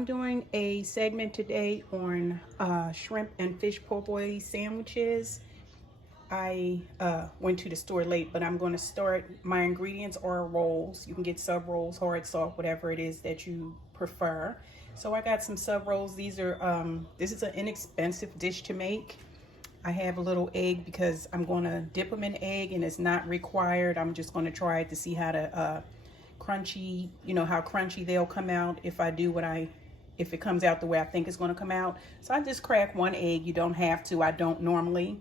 I'm doing a segment today on shrimp and fish po' boy sandwiches. I went to the store late, but I'm going to start. My ingredients are rolls. You can get sub rolls, hard soft, whatever it is that you prefer. So I got some sub rolls. These are this is an inexpensive dish to make. I have a little egg because I'm going to dip them in egg, and it's not required. I'm just going to try it to see how to crunchy, you know, how crunchy they'll come out if I do if it comes out the way I think it's going to come out. So I just crack one egg. You don't have to. I don't normally,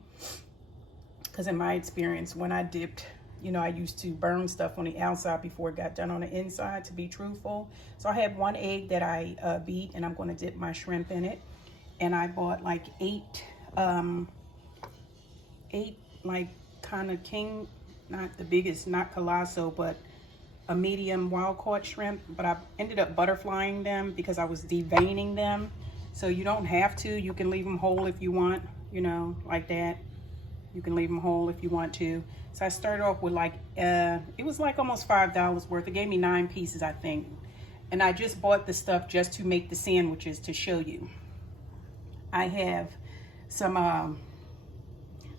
because in my experience, when I dipped, you know, I used to burn stuff on the outside before it got done on the inside, to be truthful. So I have one egg that I beat, and I'm going to dip my shrimp in it. And I bought like eight like kind of king, not the biggest, not colossal, but a medium wild caught shrimp. But I ended up butterflying them because I was deveining them. So you don't have to. You can leave them whole if you want, you know, like that. You can leave them whole if you want to. So I started off with like, it was like almost $5 worth. It gave me 9 pieces, I think. And I just bought the stuff just to make the sandwiches to show you. I have some,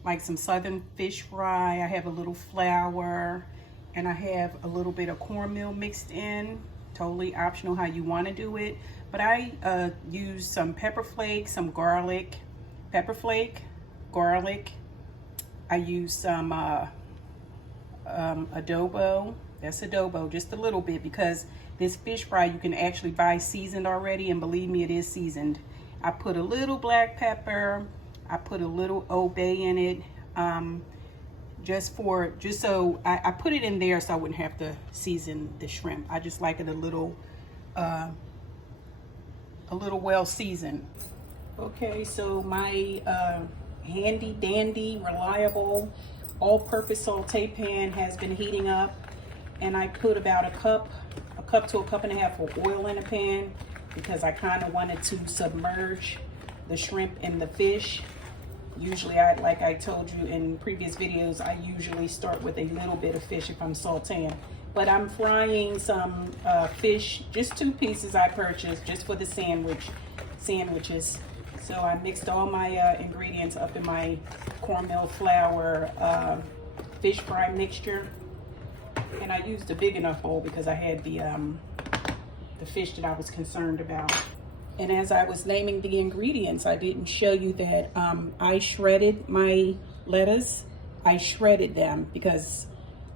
like some southern fish fry. I have a little flour, and I have a little bit of cornmeal mixed in. Totally optional how you want to do it. But I use some pepper flakes, some garlic, pepper flake, garlic. I use some adobo. That's adobo, just a little bit, because this fish fry you can actually buy seasoned already, and believe me, it is seasoned. I put a little black pepper. I put a little Old Bay in it, just so I put it in there so I wouldn't have to season the shrimp. I just like it a little well seasoned. Okay, so my handy dandy reliable all-purpose saute pan has been heating up, and I put about a cup to a cup and a half of oil in the pan because I kind of wanted to submerge the shrimp and the fish. Usually, like I told you in previous videos, I usually start with a little bit of fish if I'm sauteing. But I'm frying some fish, just 2 pieces I purchased just for the sandwiches. So I mixed all my ingredients up in my cornmeal flour fish fry mixture. And I used a big enough bowl because I had the fish that I was concerned about. And as I was naming the ingredients, I didn't show you that I shredded my lettuce. I shredded them because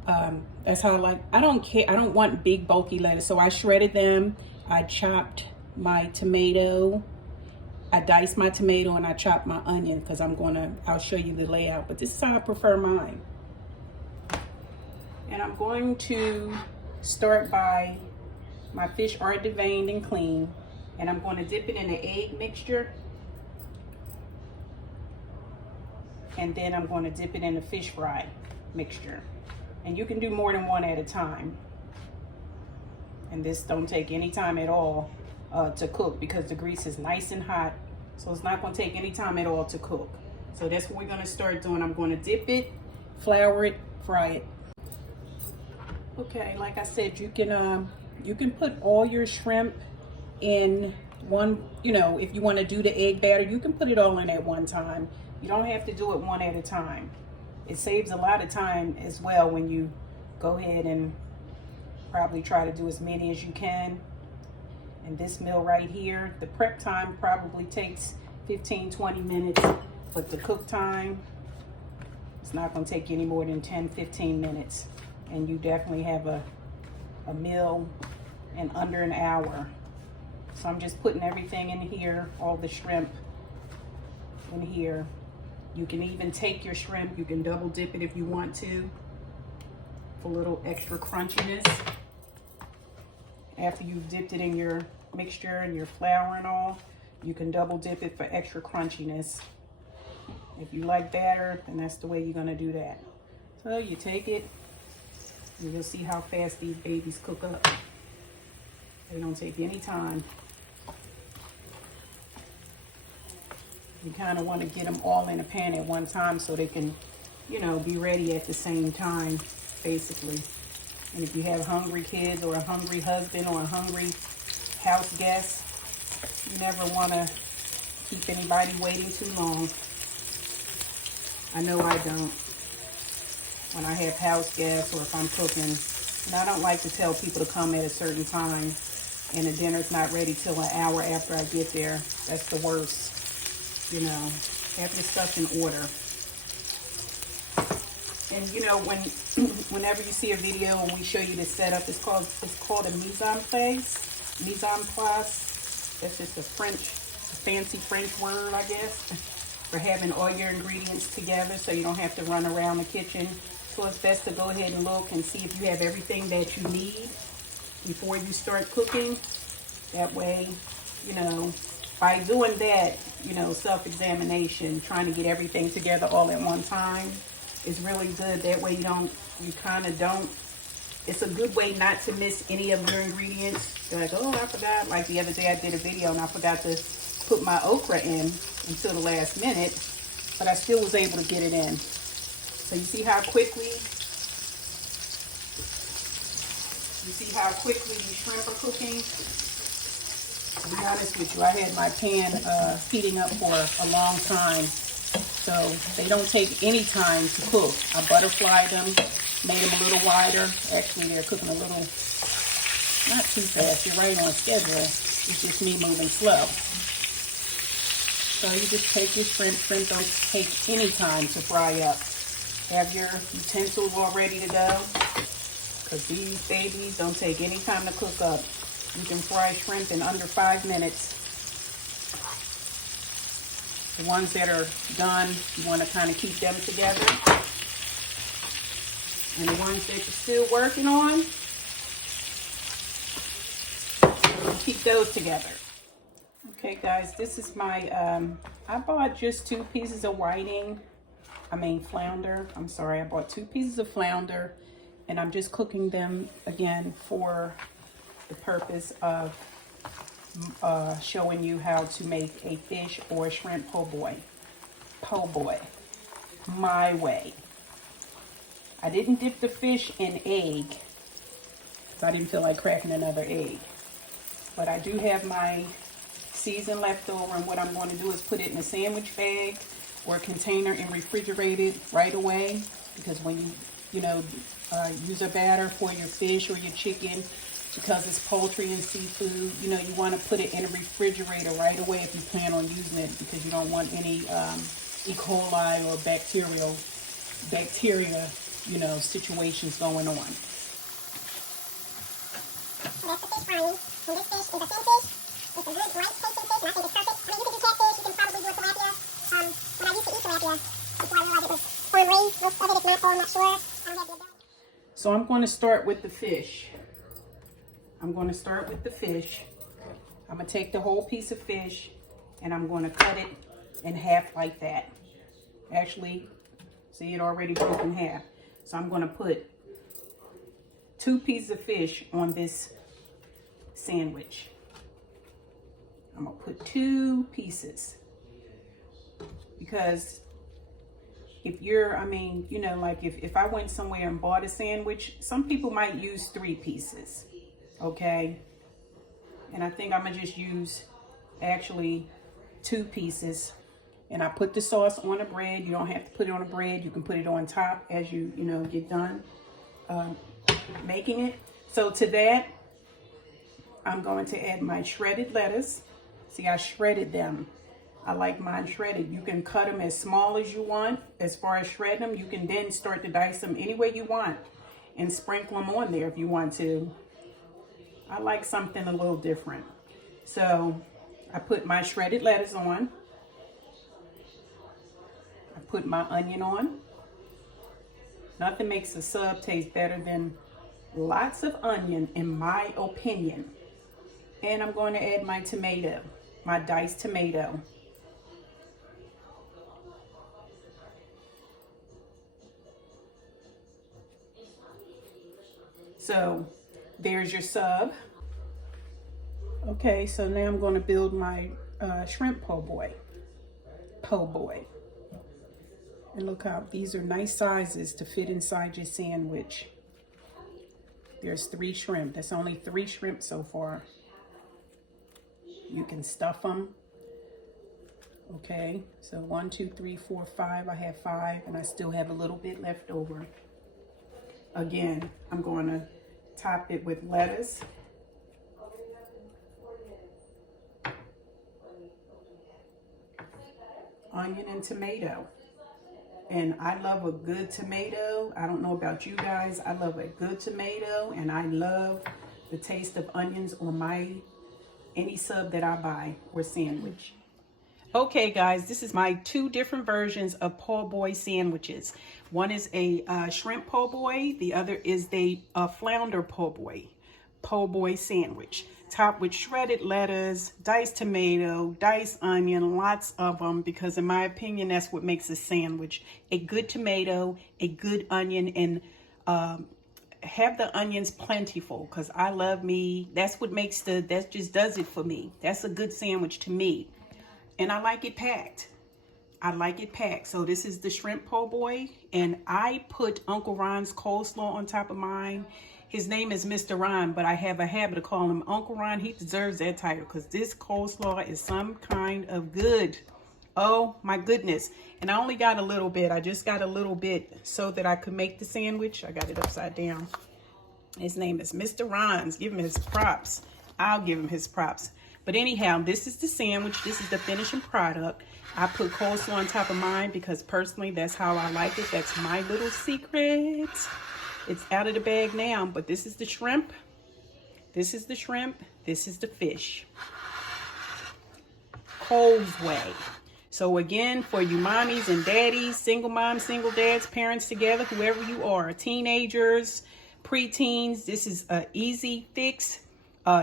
that's how I like. I don't want big bulky lettuce, so I shredded them. I chopped my tomato. I diced my tomato, and I chopped my onion because I'll show you the layout, but this is how I prefer mine. And I'm going to start by, my fish are deveined and clean. And I'm going to dip it in the egg mixture. And then I'm going to dip it in the fish fry mixture. And you can do more than one at a time. And this don't take any time at all to cook because the grease is nice and hot. So it's not going to take any time at all to cook. So that's what we're going to start doing. I'm going to dip it, flour it, fry it. Okay, like I said, you can put all your shrimp in one, you know, if you want to do the egg batter, you can put it all in at one time. You don't have to do it one at a time. It saves a lot of time as well when you go ahead and probably try to do as many as you can. And this meal right here, the prep time probably takes 15-20 minutes, but the cook time, it's not going to take you any more than 10-15 minutes. And you definitely have a meal in under an hour. So I'm just putting everything in here, all the shrimp in here. You can even take your shrimp, you can double dip it if you want to for a little extra crunchiness. After you've dipped it in your mixture and your flour and all, you can double dip it for extra crunchiness. If you like batter, then that's the way you're gonna do that. So you take it, and you'll see how fast these babies cook up. They don't take any time. You kind of want to get them all in a pan at one time so they can, you know, be ready at the same time, basically. And if you have hungry kids or a hungry husband or a hungry house guest, You never want to keep anybody waiting too long. I know I don't. When I have house guests or if I'm cooking. And I don't like to tell people to come at a certain time and the dinner's not ready till an hour after I get there. That's the worst. You know, have your stuff in order. And you know, whenever you see a video and we show you the setup, it's called a mise en place. Mise en place. That's just a fancy French word, I guess, for having all your ingredients together so you don't have to run around the kitchen. So it's best to go ahead and look and see if you have everything that you need before you start cooking. That way, you know, by doing that, you know, self-examination, trying to get everything together all at one time is really good. That way you kind of don't, it's a good way not to miss any of your ingredients. You're like, oh, I forgot. Like the other day I did a video and I forgot to put my okra in until the last minute, but I still was able to get it in. So you see how quickly these shrimp are cooking? To be honest with you, I had my pan heating up for a long time. So they don't take any time to cook. I butterflied them, made them a little wider. Actually, they're cooking a little, not too fast. You're right on schedule. It's just me moving slow. So you just take your shrimp. Shrimp don't take any time to fry up. Have your utensils all ready to go, because these babies don't take any time to cook up. You can fry shrimp in under 5 minutes. The ones that are done, you want to kind of keep them together. And the ones that you're still working on, keep those together. Okay guys, this is my, I bought just 2 pieces of flounder. I'm sorry, I bought 2 pieces of flounder, and I'm just cooking them again for the purpose of showing you how to make a fish or shrimp po' boy. Po' boy. My way. I didn't dip the fish in egg because I didn't feel like cracking another egg. But I do have my season left over, and what I'm going to do is put it in a sandwich bag or a container and refrigerate it right away, because when you use a batter for your fish or your chicken, because it's poultry and seafood, you know, you want to put it in a refrigerator right away if you plan on using it, because you don't want any E. coli or bacteria, you know, situations going on. So that's the fish frying, and this fish is a fin fish. It's a good bright tasting fish, and I think it's perfect. I mean, you can do catfish, you can probably do a tilapia. When I used to eat tilapia, before I realized it was farm raised, most of it is not, so I'm not sure. I don't have the ability. So I'm going to start with the fish. I'm going to take the whole piece of fish and I'm going to cut it in half like that. Actually, see, it already broke in half. So I'm going to put 2 pieces of fish on this sandwich. I'm going to put 2 pieces. Because if you're, I mean, you know, like if I went somewhere and bought a sandwich, some people might use 3 pieces. Okay, and I think I'm gonna just use actually 2 pieces, and I put the sauce on the bread. You don't have to put it on the bread. You can put it on top as you get done making it. So to that, I'm going to add my shredded lettuce. See, I shredded them. I like mine shredded. You can cut them as small as you want. As far as shredding them, you can then start to dice them any way you want and sprinkle them on there if you want to. I like something a little different. So I put my shredded lettuce on. I put my onion on. Nothing makes a sub taste better than lots of onion, in my opinion. And I'm going to add my tomato, my diced tomato. So there's your sub. Okay, so now I'm going to build my shrimp po' boy. Po' boy. And look how these are nice sizes to fit inside your sandwich. There's 3 shrimp. That's only 3 shrimp so far. You can stuff them. Okay, so 1, 2, 3, 4, 5. I have 5, and I still have a little bit left over. Again, I'm going to top it with lettuce. Onion and tomato. And I love a good tomato. I don't know about you guys. I love a good tomato, and I love the taste of onions on any sub that I buy or sandwich. Okay guys, this is my 2 different versions of po' boy sandwiches. One is a shrimp po' boy. The other is the flounder po' boy sandwich. Topped with shredded lettuce, diced tomato, diced onion, lots of them, because in my opinion, that's what makes a sandwich. A good tomato, a good onion, and have the onions plentiful, because I love me. That's what makes that just does it for me. That's a good sandwich to me. And I like it packed. I like it packed. So this is the shrimp po' boy, and I put Uncle Ron's coleslaw on top of mine. His name is Mr. Ron, but I have a habit of calling him Uncle Ron. He deserves that title because this coleslaw is some kind of good. Oh my goodness. And I only got a little bit. I just got a little bit so that I could make the sandwich. I got it upside down. His name is Mr. Ron's. Give him his props. I'll give him his props. But anyhow, this is the sandwich. This is the finishing product. I put coleslaw on top of mine because personally, that's how I like it. That's my little secret. It's out of the bag now, but this is the shrimp. This is the shrimp. This is the fish. Cole's way. So again, for you mommies and daddies, single moms, single dads, parents together, whoever you are, teenagers, preteens, this is an easy fix.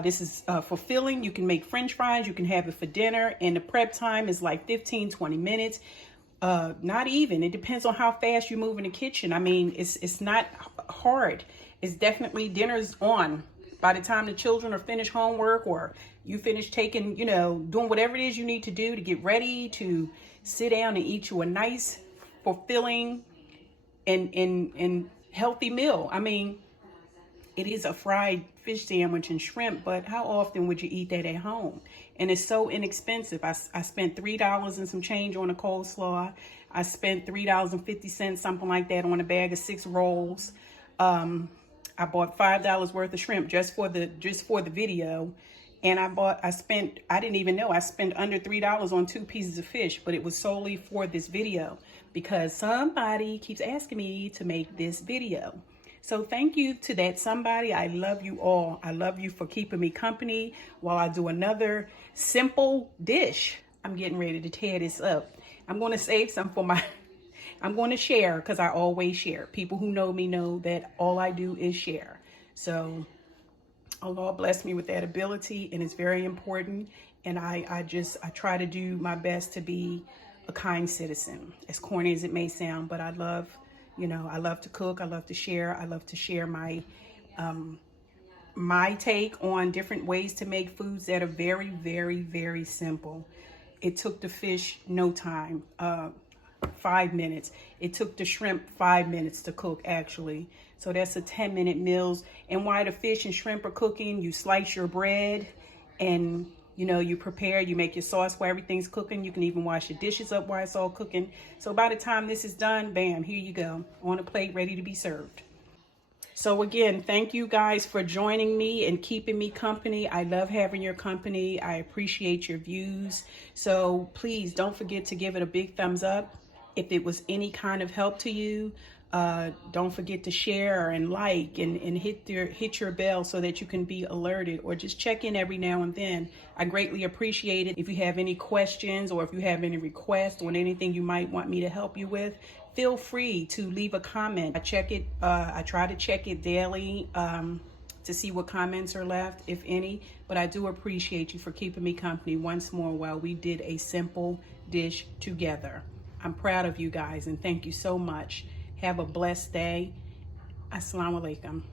This is fulfilling. You can make French fries. You can have it for dinner. And the prep time is like 15, 20 minutes. Not even. It depends on how fast you move in the kitchen. I mean, it's not hard. It's definitely dinner's on. By the time the children are finished homework or you finish taking, doing whatever it is you need to do to get ready to sit down and eat you a nice, fulfilling, and healthy meal. I mean, it is a fried fish sandwich and shrimp, but how often would you eat that at home? And it's so inexpensive. I spent $3 and some change on a coleslaw. I spent $3.50, something like that, on a bag of 6 rolls. I bought $5 worth of shrimp just for the video. And I spent under $3 on 2 pieces of fish, but it was solely for this video because somebody keeps asking me to make this video. So thank you to that somebody. I love you all. I love you for keeping me company while I do another simple dish. I'm getting ready to tear this up. I'm going to save some for I'm going to share because I always share. People who know me know that all I do is share. So Allah bless me with that ability, and it's very important. And I try to do my best to be a kind citizen, as corny as it may sound, but I love to cook. I love to share. I love to share my take on different ways to make foods that are very, very, very simple. It took the fish no time, 5 minutes. It took the shrimp 5 minutes to cook, actually. So that's a 10-minute meals. And while the fish and shrimp are cooking, you slice your bread and you prepare, you make your sauce while everything's cooking. You can even wash your dishes up while it's all cooking. So by the time this is done, bam, here you go, on a plate, ready to be served. So again, thank you guys for joining me and keeping me company. I love having your company. I appreciate your views. So please don't forget to give it a big thumbs up. If it was any kind of help to you, don't forget to share and like and hit your bell so that you can be alerted, or just check in every now and then. I greatly appreciate it. If you have any questions or if you have any requests on anything you might want me to help you with, feel free to leave a comment. I try to check it daily to see what comments are left, if any, but I do appreciate you for keeping me company once more while we did a simple dish together. I'm proud of you guys and thank you so much. Have a blessed day. Assalamu alaikum.